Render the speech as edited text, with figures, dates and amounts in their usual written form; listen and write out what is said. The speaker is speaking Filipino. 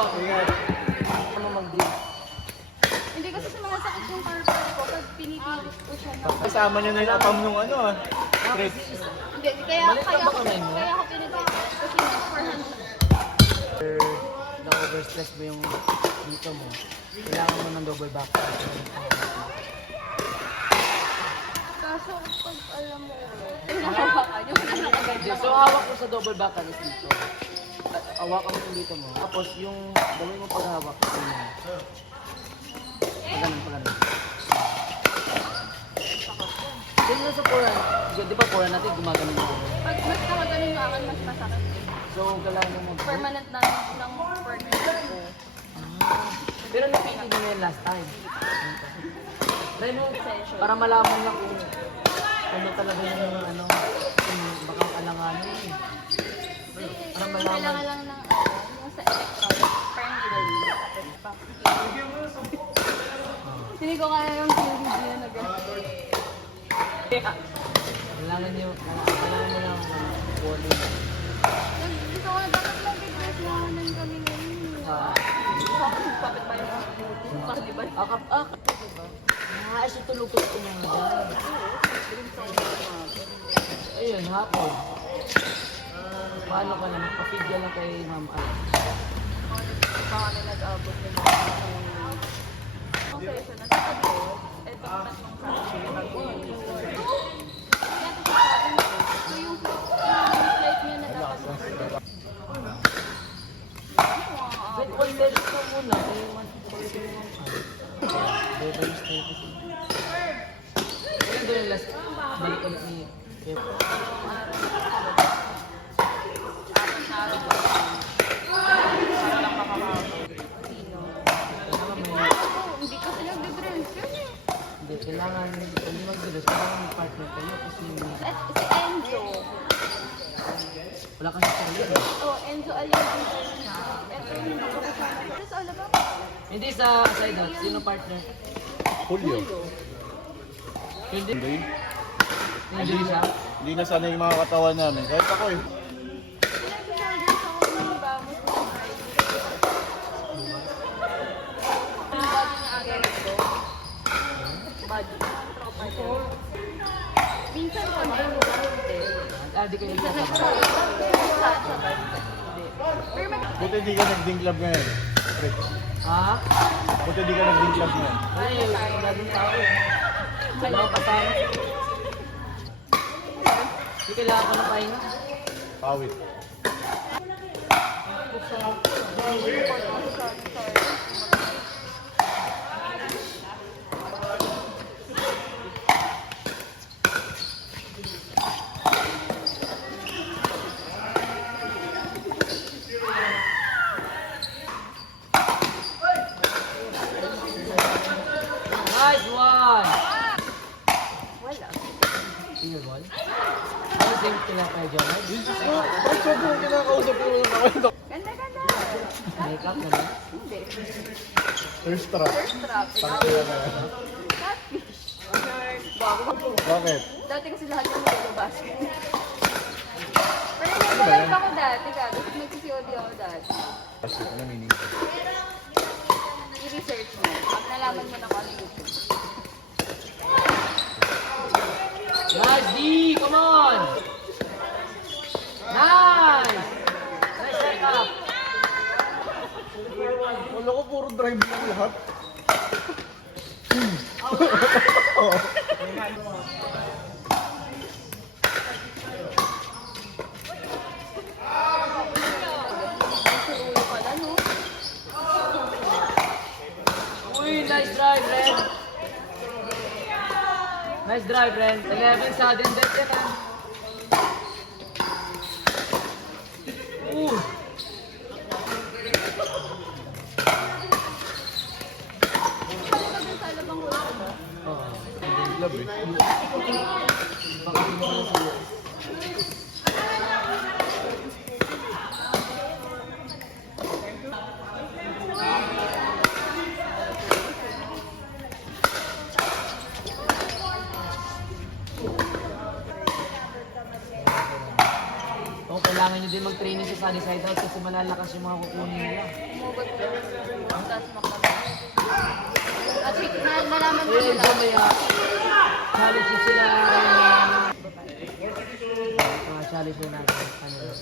Ingat. Ano mag-deal? Hindi kasi sa mga sakit yung carpal ko, pag pinipilit ko siya na. Kasama niyo na yung apam nung ano ah. Straight. Hindi, kaya Maliit lang ba kamay mo? ako pinipilit. Kasi 400. Na-overstress mo yung dito mo. Kailangan mo ng double back. Kaso pag alam mo, hinahawakan yung nakagad So, hawak mo sa double back is dito. Hawakan mo yung dito mo. Tapos yung gawin mo paghawak. Pagano'n. Tingnan na sa puran. Di ba puran natin gumagano mo? Pag mas nakagaling yung akin, mas masakit. So, kailangan mo Permanent na ng permanent ko. Pero napinig mo yun last time. Try mo, para malaman niya kung ano talaga yung ano, kung baka kalanganin eh. Para malaman. Kailangan lang ng yung sa electronic. Parang nilali. Hindi ko kaya yung QVG na nag-ano. Kailangan mo lang volume. Gusto ko na dapat mag-dress na ng kami ngayon. Kapit ba yung bakit di ba? Diba? Ito tulog-tulog ko na nga dyan. Ayun, hapon. Paano ka lang? Papigya lang kay Ma'am Al. Baka na nag-abot ng mga session na tapos, eto ang tatlong sabi. So yung flight niya na dapat Wait, one minute na muna. Kaya mag-pagod yung Ma'am Al. Beverly stay kasi. Kailan doon yung last balik ulit ni Kev? hindi kasi nag-dress yun eh. Hindi, kailangan mag-dress. Kailangan mag-partner kayo kasi At si Enzo. wala kasi sarili eh. Oh, Enzo Aliaga. Ito yung nakakasama. Tapos all about. Hindi sa side out, sino partner? Julio. Hindi. Hindi. Hindi siya? Hindi na sana yung mga katawan namin. Kahit ako eh. Pinag-shoulders ako ng Bamos ng Friday. Yung body niya agad ito. Body. Tropa niya. Minsan kami, Di kayo minsan kasama. nagsasabay. Pero Buti hindi ka nag-dinklab ngayon. Straight. Ha? Buti hindi ka nag-dinklab ngayon. Ay, wala din tao eh. Wala akong kasama. Hindi kailangan ko ng pahinga. Pawit. Nice one! wala. Finger ball? Ano same kila kay Jonah? Jesus ko! Bakit sobrang kinakausap ko yung nakawento? Ganda, ganda. Makeup naman. Hindi. First trap. First trap. Tangkila na yan. Catfish. Bago. Bakit? Dati kasi lahat yung nilabas. Pero nag-live ako dati, gago. Nag-COD ako dati. Kasi ano meaning? I-research mo. Pag nalaman mo na kung ano YouTube. Nice D! Come on! Nice! Nice setup! Wala ko puro drive lang lahat. Ulo pala, no? Uy, nice drive, Ren! Nice drive, Ren. 11 sudden death yan, ah. Ooh! Pala ka dun sa alabang ulo ko ba? Oo. Dinklab eh. Baka hindi mo sila. Kung kailangan nyo din mag-training sa sunny side out kasi malalakas yung mga kukunin nila. Umugot ko. Ang taas makapag. At nalaman mo Kaya nila. isa may challenge sila. Mga challenge na natin. Ano yun?